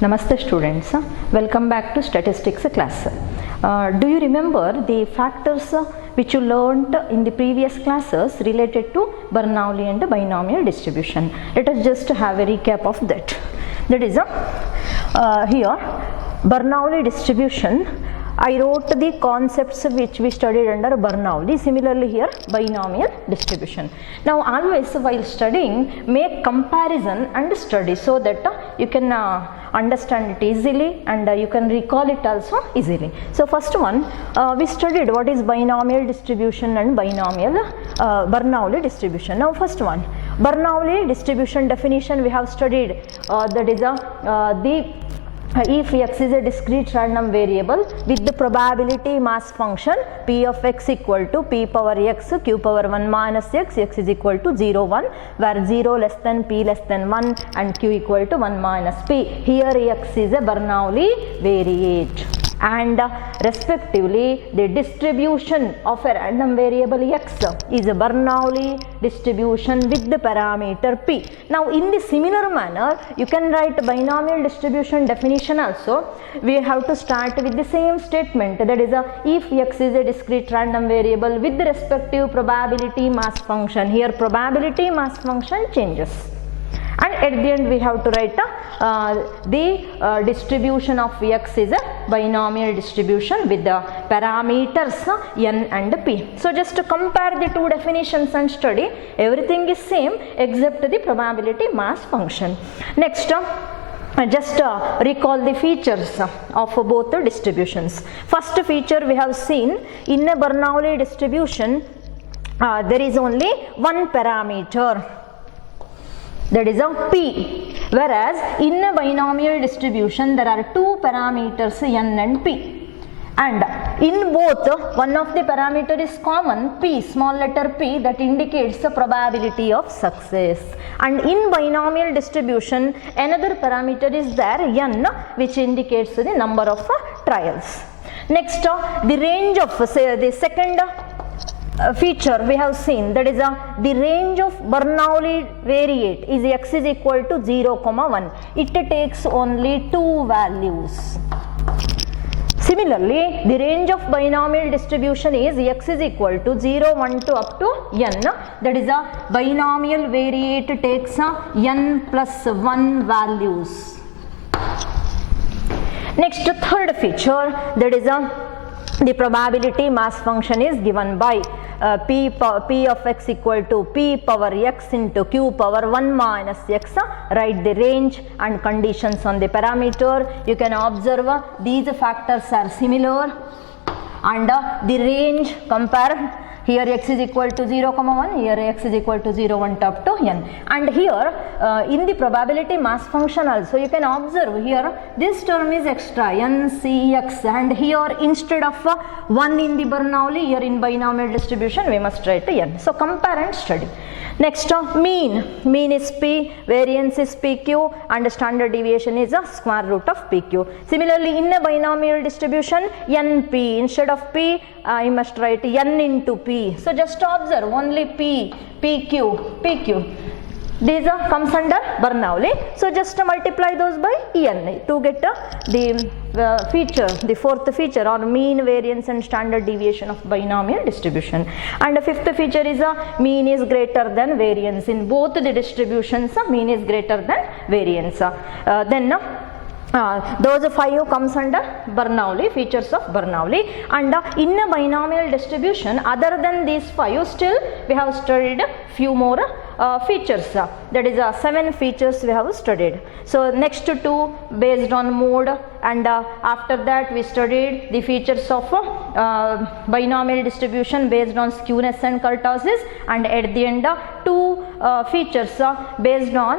Namaste students, welcome back to statistics class. Do you remember the factors which you learnt in the previous classes related to Bernoulli and binomial distribution? Let us just have a recap of that. That is here Bernoulli distribution. I wrote the concepts which we studied under Bernoulli. Similarly here binomial distribution. Now always while studying make comparison and study so that you can understand it easily and you can recall it also easily. So first one we studied what is binomial distribution and binomial Bernoulli distribution. Now first one Bernoulli distribution definition we have studied, that is if x is a discrete random variable with the probability mass function p of x equal to p power x q power 1 minus x, x is equal to 0 1, where 0 less than p less than 1 and q equal to 1 minus p. Here x is a Bernoulli variate, and respectively the distribution of a random variable x is a Bernoulli distribution with the parameter p. Now in the similar manner you can write binomial distribution definition also. We have to start with the same statement, that is if x is a discrete random variable with the respective probability mass function. Here probability mass function changes, and at the end we have to write the distribution of x is a binomial distribution with the parameters n and p. So just to compare the two definitions and study, everything is same except the probability mass function. Next just recall the features of both the distributions. First feature we have seen, in a Bernoulli distribution there is only one parameter, that is p, whereas in a binomial distribution there are two parameters n and p, and in both one of the parameter is common, p, small letter p, that indicates the probability of success, and in binomial distribution another parameter is there, n, which indicates the number of trials. Next the range of the second feature we have seen, that is the range of Bernoulli variate is x is equal to 0, 1. It takes only two values. Similarly, the range of binomial distribution is x is equal to 0, 1 to up to n. That is a binomial variate takes n plus 1 values. Next third feature, that is the probability mass function is given by p of x equal to p power x into q power 1 minus x. Write the range and conditions on the parameter. You can observe these factors are similar, and the range compare. Here x is equal to 0, 1, here x is equal to 0, 1 to up to n. And here in the probability mass function also you can observe here this term is extra, n, c, x, and here instead of 1 in the Bernoulli, here in binomial distribution we must write n. So compare and study. Next mean is p, variance is pq, and standard deviation is a square root of pq. Similarly in a binomial distribution np, instead of p I must write n into p. So just observe only p, pq. These comes under Bernoulli. So just multiply those by n to get the feature, the fourth feature, or mean, variance and standard deviation of binomial distribution. And the fifth feature is mean is greater than variance. In both the distributions mean is greater than variance. Those five comes under Bernoulli, features of Bernoulli. And in a binomial distribution, other than these five, still we have studied few more features. That is 7 features we have studied. So next 2 based on mode, and after that we studied the features of binomial distribution based on skewness and kurtosis, and at the end 2 features based on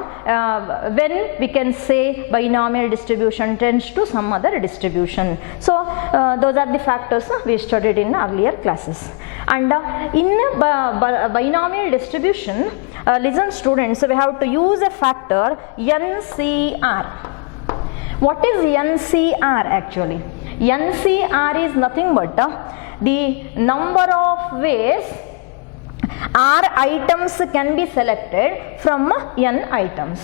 when we can say binomial distribution tends to some other distribution. So those are the factors we studied in earlier classes. And in binomial distribution, listen students, we have to use a factor NCR. What is NCR actually? NCR is nothing but the number of ways R items can be selected from N items.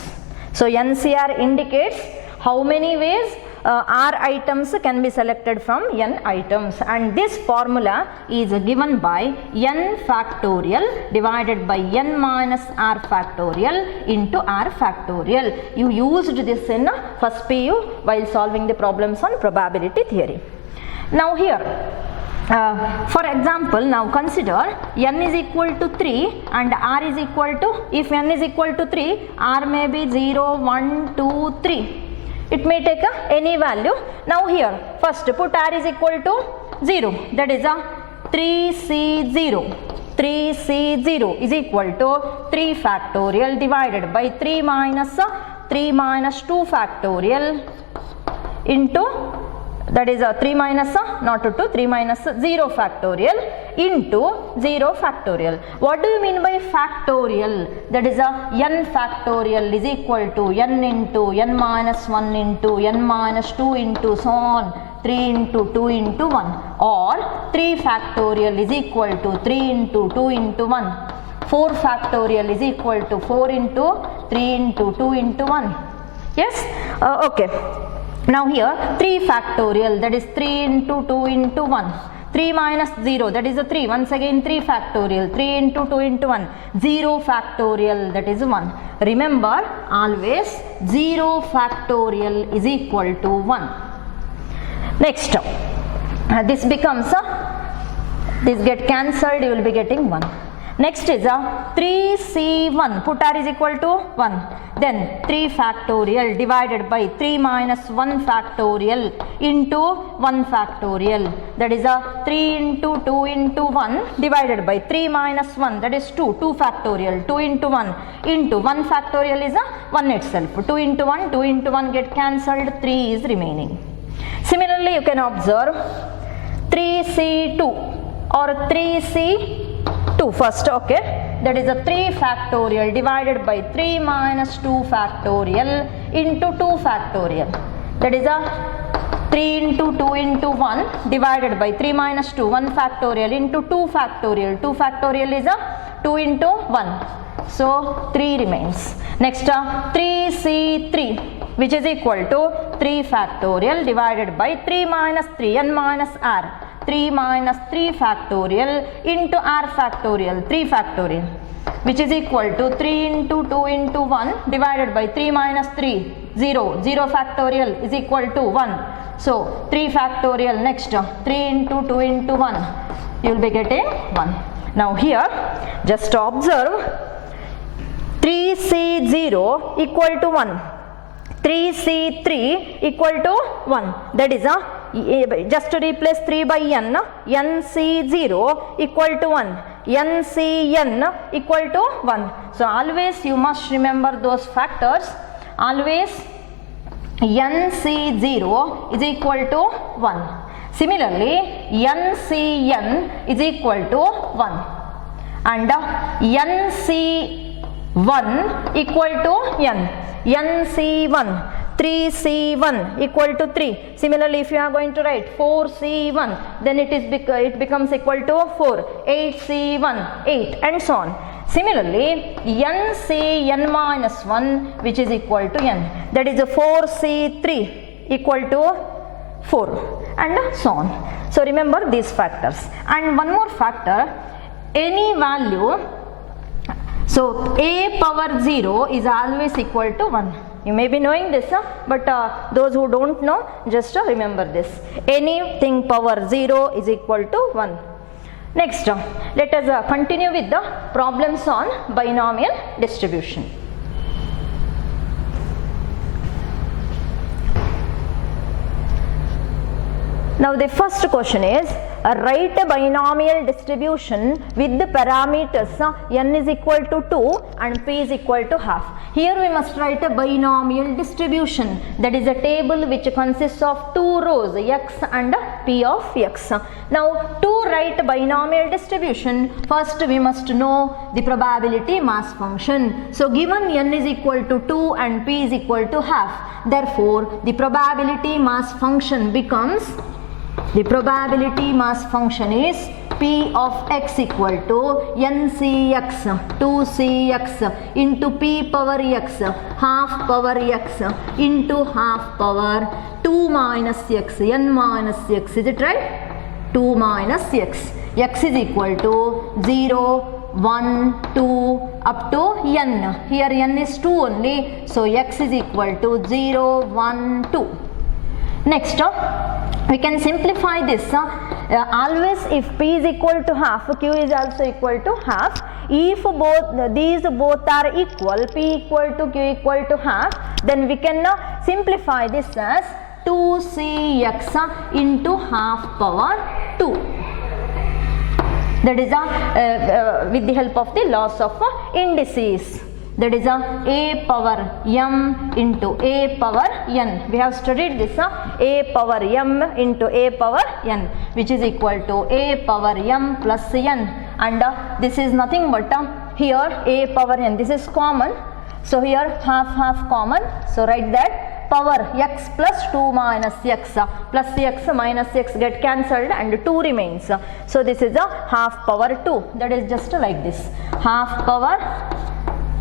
So NCR indicates how many ways r items can be selected from n items, and this formula is given by n factorial divided by n minus r factorial into r factorial. You used this in first PU while solving the problems on probability theory. Now here, for example, now consider n is equal to 3 and r is equal to, if n is equal to 3, r may be 0, 1, 2, 3. It may take any value. Now here, first put r is equal to 0, that is a 3c0. 3c0 is equal to 3 factorial divided by 3 minus 2 factorial into, that is 3 minus not 2, 3 minus 0 factorial into 0 factorial. What do you mean by factorial? That is n factorial is equal to n into n minus 1 into n minus 2 into so on 3 into 2 into 1, or 3 factorial is equal to 3 into 2 into 1. 4 factorial is equal to 4 into 3 into 2 into 1. Yes? Okay. Now here 3 factorial, that is 3 into 2 into 1. 3 minus 0, that is a 3. Once again 3 factorial, 3 into 2 into 1. 0 factorial, that is 1. Remember, always 0 factorial is equal to 1. Next, this becomes this get cancelled, you will be getting 1. Next is 3c1, put r is equal to 1. Then 3 factorial divided by 3 minus 1 factorial into 1 factorial, that is 3 into 2 into 1 divided by 3 minus 1, that is 2 factorial, 2 into 1 into 1 factorial is 1 itself. 2 into 1, 2 into 1 get cancelled, 3 is remaining. Similarly, you can observe 3c2 or 3c2 first, okay. That is a 3 factorial divided by 3 minus 2 factorial into 2 factorial. That is a 3 into 2 into 1 divided by 3 minus 2, 1 factorial into 2 factorial. 2 factorial is a 2 into 1. So 3 remains. Next 3c3, which is equal to 3 factorial divided by 3 minus 3, n minus r. 3 minus 3 factorial into r factorial, 3 factorial, which is equal to 3 into 2 into 1 divided by 3 minus 3, 0, 0 factorial is equal to 1. So 3 factorial, next 3 into 2 into 1, you will be getting 1. Now here, just observe 3c0 equal to 1, 3c3 equal to 1, that is just to replace 3 by n, nc0 equal to 1, ncn equal to 1. So always you must remember those factors. Always nc0 is equal to 1. Similarly, ncn is equal to 1 and nc1 equal to n, nc1 3c1 equal to 3. Similarly, if you are going to write 4c1, then it becomes equal to 4, 8c1, 8, and so on. Similarly, ncn minus 1, which is equal to n, that is a 4c3 equal to 4, and so on. So remember these factors. And one more factor, any value, so a power 0 is always equal to 1. You may be knowing this, but those who don't know, just remember this. Anything power 0 is equal to 1. Next, let us continue with the problems on binomial distribution. Now the first question is, write a binomial distribution with the parameters n is equal to 2 and p is equal to half. Here we must write a binomial distribution, that is a table which consists of 2 rows, x and p of x. Now to write binomial distribution, first we must know the probability mass function. So given n is equal to 2 and p is equal to half, therefore the probability mass function becomes, the probability mass function is P of x equal to ncx 2cx into p power x half power x into half power 2 minus x n minus x, is it right? 2 minus x is equal to 0 1 2 up to n. Here n is 2 only, so x is equal to 0 1 2. Next we can simplify this. Always if p is equal to half, q is also equal to half. If these both are equal, p equal to q equal to half, then we can simplify this as 2cx into half power 2. That is with the help of the laws of indices. That is a power m into a power n. We have studied this a power m into a power n, which is equal to a power m plus n, and this is nothing but here a power n, this is common, so here half common, so write that power x plus 2 minus x plus x minus x get cancelled and 2 remains. So this is a half power 2, that is just like this, half power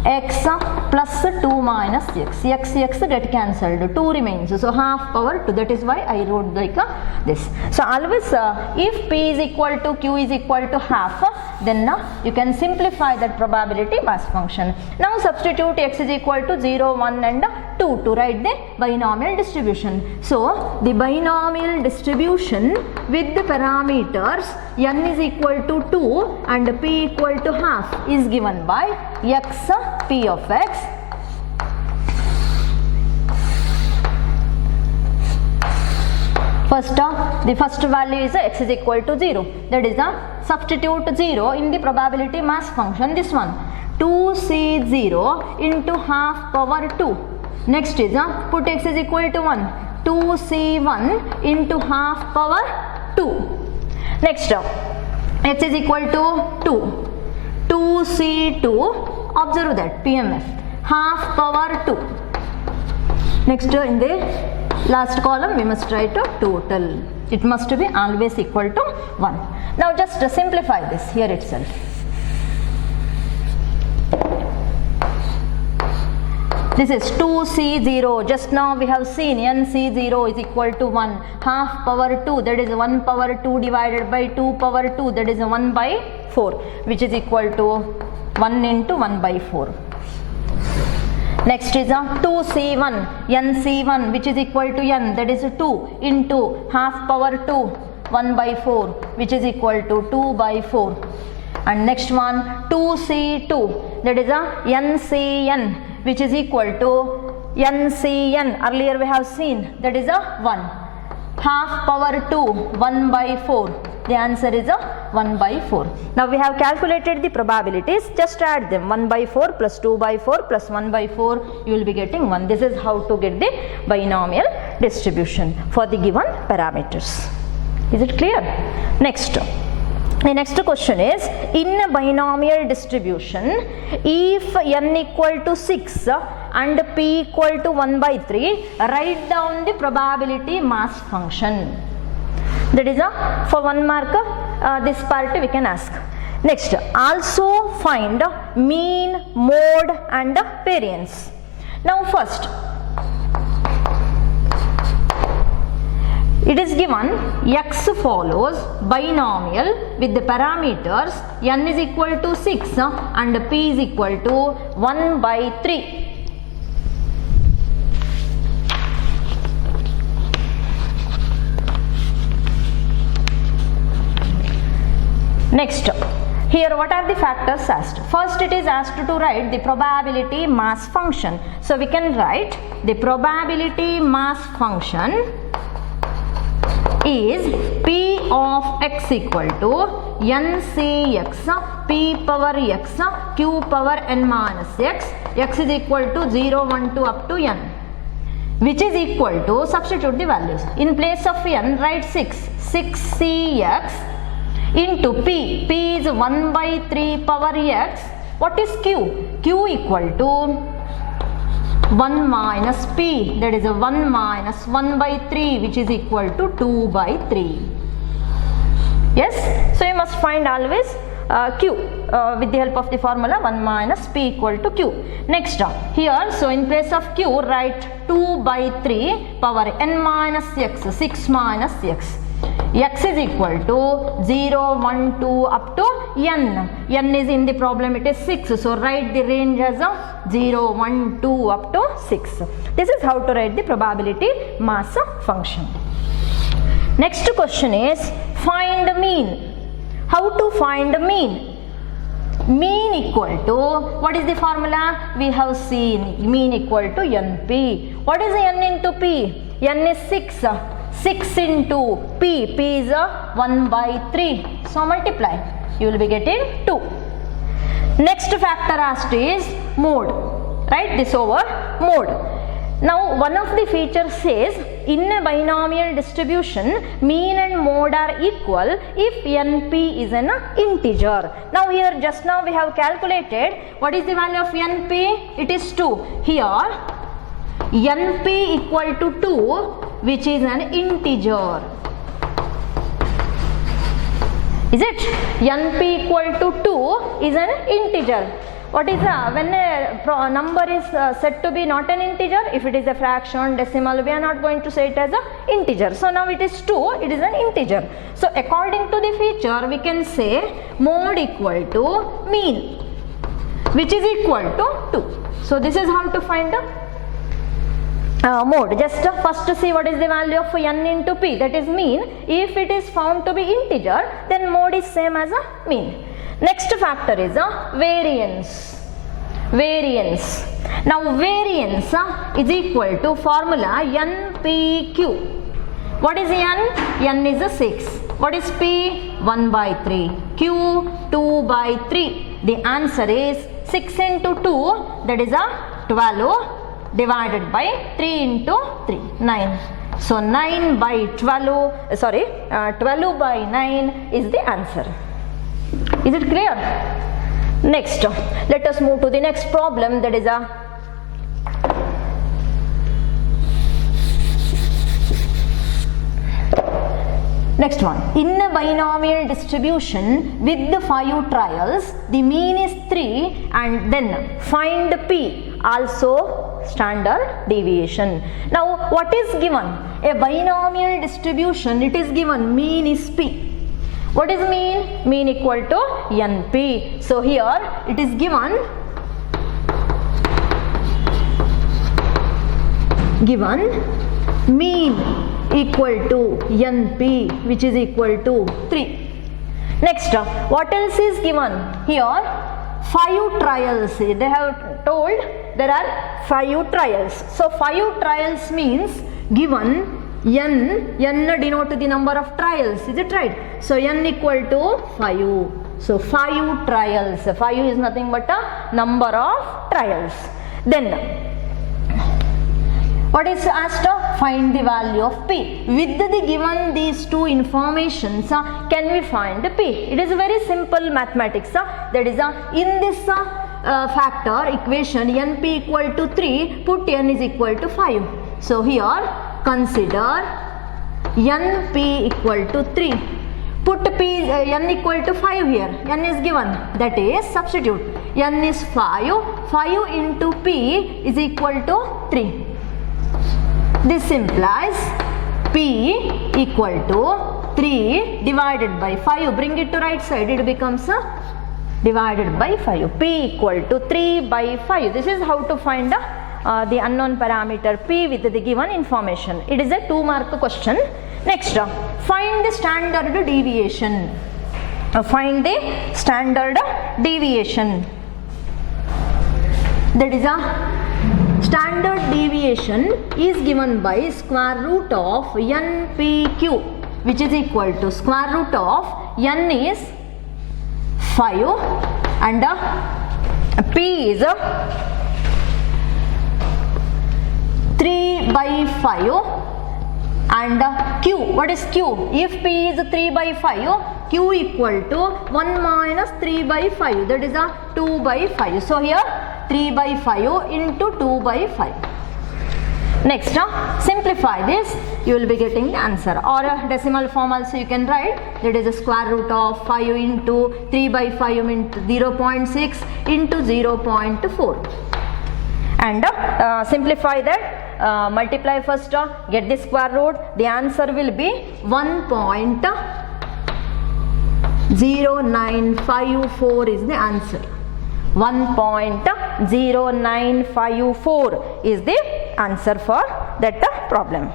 x plus 2 minus x get cancelled, 2 remains, so half power 2, that is why I wrote like this. So always if p is equal to q is equal to half, then you can simplify that probability mass function. Now substitute x is equal to 0 1 and 2 to write the binomial distribution. So the binomial distribution with the parameters n is equal to 2 and p equal to half is given by x p of x first the first value is x is equal to 0, that is substitute 0 in the probability mass function, this one 2c0 into half power 2. Next is put x is equal to 1, 2c1 into half power 2. Next x is equal to 2, 2c2, observe that PMF half power 2. Next in the last column we must write a total, it must be always equal to 1. Now just simplify this here itself. This is 2c0, just now we have seen nc0 is equal to 1, half power 2, that is 1 power 2 divided by 2 power 2, that is 1 by 4, which is equal to 1 into 1 by 4. Next is 2c1, nc1, which is equal to n, that is 2 into half power 2, 1 by 4, which is equal to 2 by 4. And next one 2c2, that is ncn, which is equal to ncn, earlier we have seen, that is 1, half power 2, 1 by 4, the answer is 1 by 4. Now we have calculated the probabilities, just add them, 1 by 4 plus 2 by 4 plus 1 by 4, you will be getting 1. This is how to get the binomial distribution for the given parameters. Is it clear? Next. The next question is, in a binomial distribution, if n equal to 6 and p equal to 1 by 3, write down the probability mass function. That is for 1 mark, this part we can ask. Next, also find mean, mode and variance. Now first, it is given x follows binomial with the parameters n is equal to 6 and p is equal to 1 by 3. Next, here what are the factors asked? First it is asked to write the probability mass function. So we can write the probability mass function is p of x equal to ncx p power x q power n minus x, x is equal to 0 1 2 up to n, which is equal to, substitute the values, in place of n write 6cx into p, p is 1 by 3 power x, what is q? Q equal to 1 minus p, that is a 1 minus 1 by 3, which is equal to 2 by 3. Yes, so you must find always q with the help of the formula 1 minus p equal to q. Next here, so in place of q write 2 by 3 power n minus x, 6 minus x. X is equal to 0, 1, 2 up to n. N is in the problem, it is 6. So write the range as 0, 1, 2 up to 6. This is how to write the probability mass function. Next question is find mean. How to find mean? Mean equal to, what is the formula? We have seen mean equal to NP. What is n into p? N is 6. 6 into p. P is 1 by 3. So multiply. You will be getting 2. Next factor asked is mode. Write this over mode. Now one of the features says in a binomial distribution mean and mode are equal if NP is an integer. Now here just now we have calculated what is the value of NP? It is 2. Here NP equal to 2, which is an integer. Is it? NP equal to 2 is an integer. What is when a number is said to be not an integer? If it is a fraction, decimal, we are not going to say it as an integer. So now it is 2, it is an integer. So according to the feature, we can say mode equal to mean, which is equal to 2. So this is how to find the mode. Just first see what is the value of n into p, that is mean. If it is found to be integer, then mode is same as a mean. Next factor is variance. Variance. Now variance is equal to formula NPQ. What is n? N is 6. What is p? 1 by 3. Q 2 by 3. The answer is 6 into 2, that is 12 divided by 3 into 3, 9. So 9 by 12, 12 by 9 is the answer. Is it clear? Next, let us move to the next problem, that is next one. In a binomial distribution with the 5 trials, the mean is 3 and then find p, also standard deviation. Now what is given? A binomial distribution, it is given mean is p. What is mean? Mean equal to NP. So here it is given mean equal to NP, which is equal to 3. Next, what else is given? Here 5 trials. They have told there are 5 trials. So 5 trials means given n denote the number of trials, is it right? So n equal to 5. So 5 trials. 5 is nothing but a number of trials. Then what is asked? Find the value of p. With the given these two informations, can we find p? It is very simple mathematics. That is in this factor equation np equal to 3, put n is equal to 5. So here consider np equal to 3. Put p n equal to 5 here. N is given, that is substitute. N is 5. 5 into p is equal to 3. This implies p equal to 3 divided by 5. Bring it to right side. It becomes divided by 5. P equal to 3 by 5. This is how to find the unknown parameter p with the given information. It is a 2-mark question. Next, find the standard deviation. Find the standard deviation. That is standard deviation is given by square root of npq, which is equal to square root of n is 5 and p is 3 by 5 and q. What is q? If p is 3 by 5, q equal to 1 minus 3 by 5, that is 2 by 5. So here 3 by 5 into 2 by 5. Next, simplify this, you will be getting the answer, or a decimal form also you can write, that is the square root of 5 into 3 by 5 into 0.6 into 0.4, and simplify that, multiply first, get the square root, the answer will be 1.0954 is the answer. 1.0954 is the answer for that problem.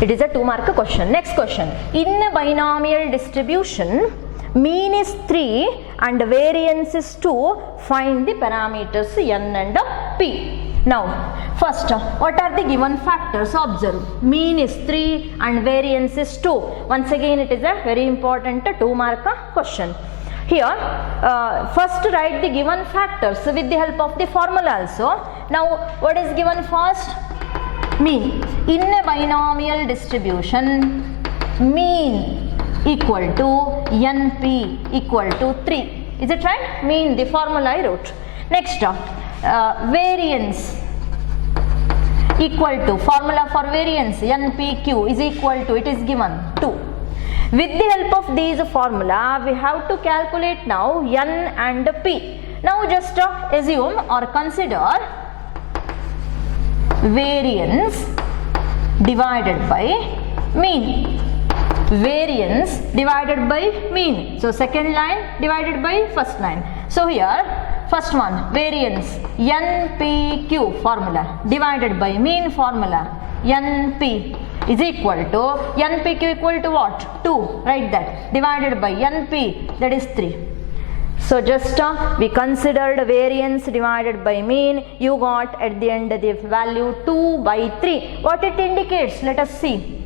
It is a 2-mark question. Next question. In a binomial distribution, mean is 3 and variance is 2. Find the parameters n and p. Now, first, what are the given factors? Observe. Mean is 3 and variance is 2. Once again, it is a very important 2-mark question. Here, first write the given factors with the help of the formula also. Now, what is given first? Mean. In a binomial distribution, mean equal to NP equal to 3. Is it right? Mean, the formula I wrote. Next, variance equal to, formula for variance NPQ is equal to, it is given 2. With the help of these formula, we have to calculate now n and p. Now just assume or consider variance divided by mean. Variance divided by mean. So second line divided by first line. So here first one, variance NPQ formula divided by mean formula NP is equal to, NPQ equal to what? 2, write that, divided by NP, that is 3. So just we considered variance divided by mean, you got at the end the value 2 by 3. What it indicates? Let us see.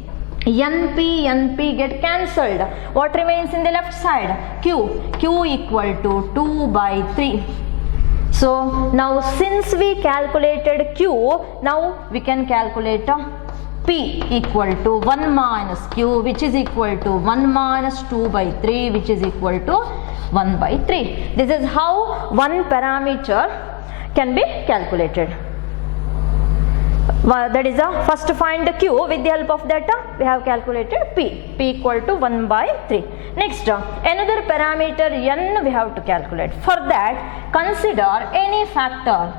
NP get cancelled. What remains in the left side? Q equal to 2 by 3. So now since we calculated Q, now we can calculate P equal to 1 minus Q, which is equal to 1 minus 2 by 3, which is equal to 1 by 3. This is how one parameter can be calculated. That is first find the Q. With the help of that we have calculated P equal to 1 by 3. Next, another parameter N we have to calculate. For that, consider any factor.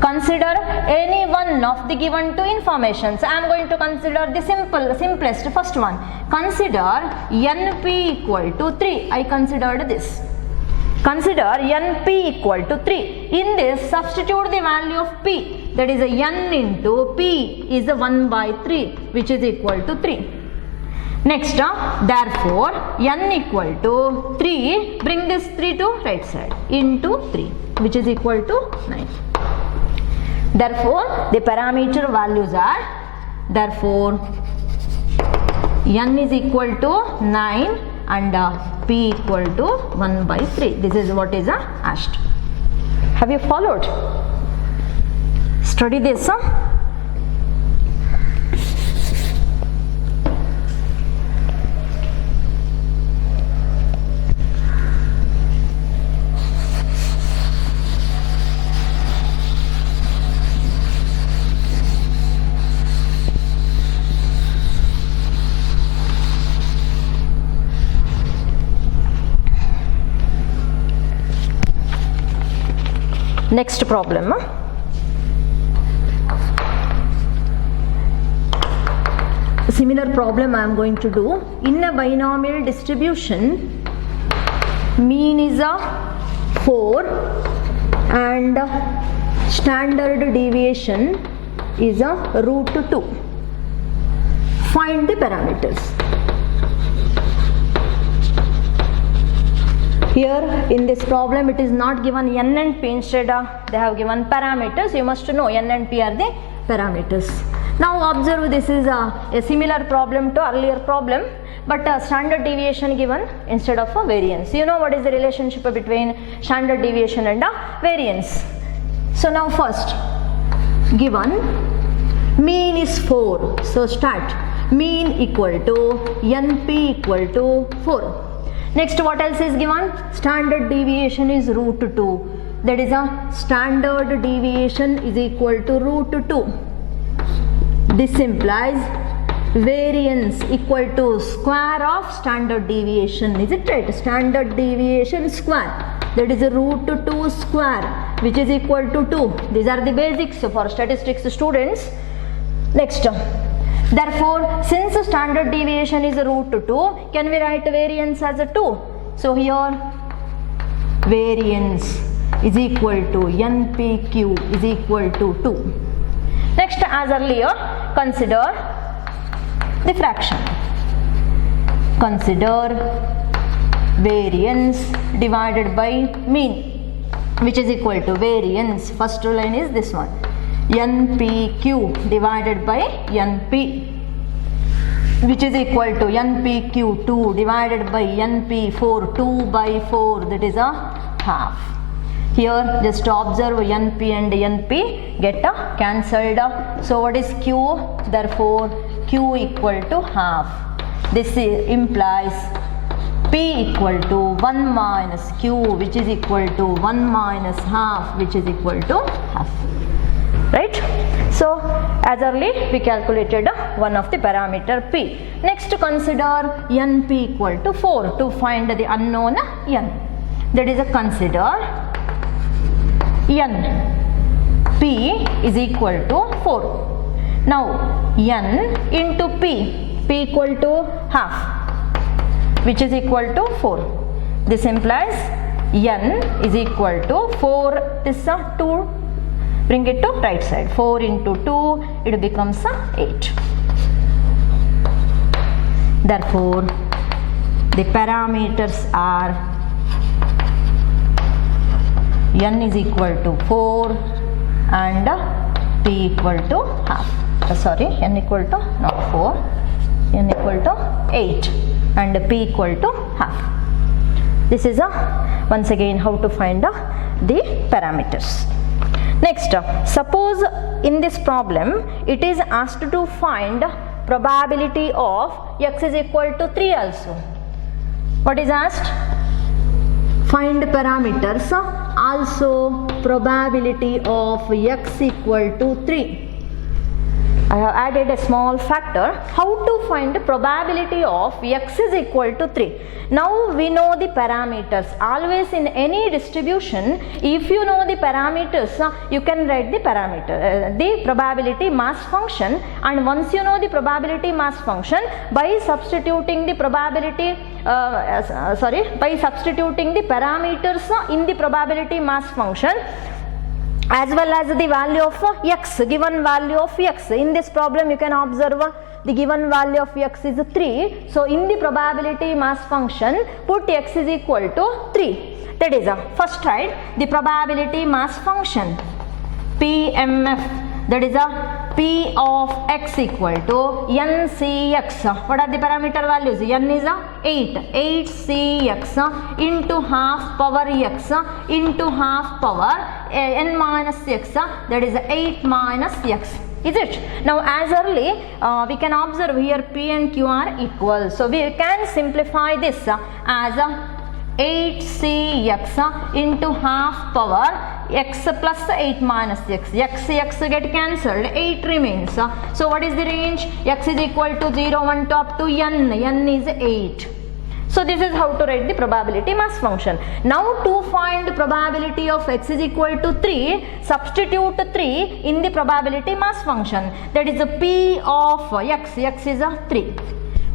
Consider any one of the given two informations. I am going to consider the simplest first one. Consider NP equal to 3. I considered this. Consider NP equal to 3. In this, substitute the value of P. That is N into P is 1 by 3, which is equal to 3. Next, therefore, N equal to 3. Bring this 3 to right side into 3, which is equal to 9. Therefore, the parameter values are, therefore, N is equal to 9 and P equal to 1 by 3. This is what is asked. Have you followed? Study this. Next problem. Similar problem I am going to do. In a binomial distribution, mean is 4 and standard deviation is root 2. Find the parameters. Here in this problem it is not given N and P, instead they have given parameters. You must know N and P are the parameters. Now observe, this is a similar problem to earlier problem, but standard deviation given instead of a variance. You know what is the relationship between standard deviation and variance. So now first, given mean is 4. So start, mean equal to NP equal to 4. Next, what else is given? Standard deviation is root 2. that is a standard deviation is equal to root 2. This implies variance equal to square of standard deviation, is it right? Standard deviation square, that is a root 2 square, which is equal to 2. These are the basics for statistics students. Next, therefore, since standard deviation is root 2, can we write variance as a 2? So here variance is equal to NPQ is equal to 2. Next, as earlier, consider the fraction. Consider variance divided by mean, which is equal to variance. First line is this one, NPQ divided by NP, which is equal to NPQ 2 divided by NP4, 2 by 4, that is a half. Here just observe NP and NP get cancelled. So what is Q? Therefore Q equal to half. This implies P equal to 1 minus Q, which is equal to 1 minus half, which is equal to half. Right? So as early we calculated one of the parameter P. Next consider NP equal to 4 to find the unknown N. That is a consider N P is equal to 4. Now N into P equal to half, which is equal to 4. This implies N is equal to 4, this 2, bring it to right side, 4 into 2, it becomes 8. Therefore the parameters are N is equal to 4 and P equal to half. N equal to not 4, N equal to 8 and P equal to half. This is once again how to find the parameters. Next, suppose in this problem it is asked to find probability of x is equal to 3 also. What is asked? Find parameters also probability of x equal to 3. I have added a small factor. How to find the probability of x is equal to 3? Now we know the parameters. Always in any distribution, if you know the parameters, you can write the parameter, the probability mass function, and once you know the probability mass function, by substituting the probability by substituting the parameters in the probability mass function as well as the value of x, given value of x. In this problem you can observe the given value of x is 3. So in the probability mass function put x is equal to 3. That is first write the probability mass function PMF, that is P of x equal to NCX. What are the parameter values? N is 8 CX into half power x into half power n minus x, that is 8 minus x. Is it? Now as early we can observe here P and Q are equal. So we can simplify this as 8cx into half power x plus 8 minus x. X get cancelled, 8 remains. So what is the range? X is equal to 0, 1 to up to n. N is 8. So this is how to write the probability mass function. Now to find the probability of x is equal to 3, substitute 3 in the probability mass function. That is a P of x. X is a 3.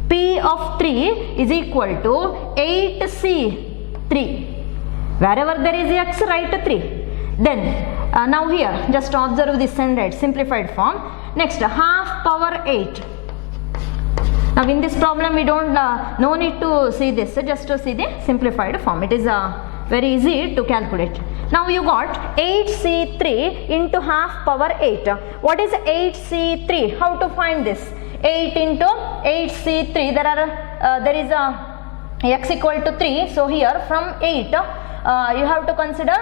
P of 3 is equal to 8C3. Wherever there is x, write 3. Then now here just observe this and write simplified form. Next half power 8. Now in this problem we don't no need to see this, just to see the simplified form. It is very easy to calculate. Now you got 8C3 into half power 8. What is 8C3? How to find this? 8 into 8C3, there is x equal to 3. So here from 8 you have to consider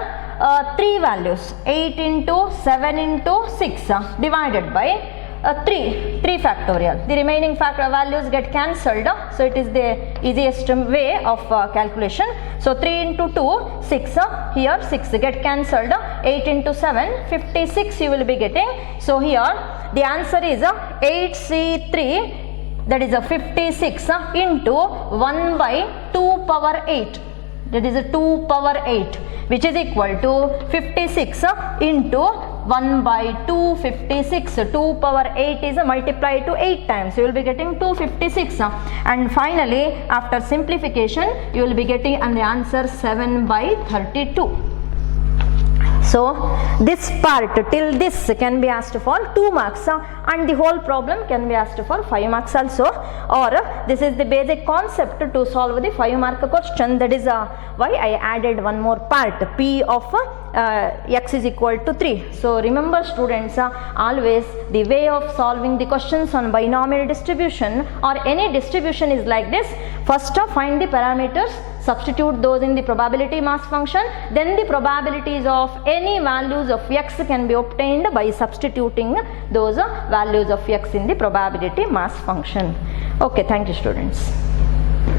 3 values, 8 into 7 into 6 divided by 3 factorial. The remaining values get cancelled, so it is the easiest way of calculation. So 3 into 2, 6, here 6 get cancelled, 8 into 7, 56 you will be getting. So here the answer is 8C3, that is a 56 into 1 by 2 power 8, that is a 2 power 8, which is equal to 56 into 1 by 256. 2 power 8 is multiplied to 8 times, you will be getting 256, and finally after simplification you will be getting the answer 7 by 32. So this part till this can be asked for 2 marks, and the whole problem can be asked for 5 marks also, or this is the basic concept to solve the 5 mark question. That is why I added one more part, P of x is equal to 3. So remember students, always the way of solving the questions on binomial distribution or any distribution is like this. First find the parameters, substitute those in the probability mass function, then the probabilities of any values of x can be obtained by substituting those values of x in the probability mass function. Okay, thank you students.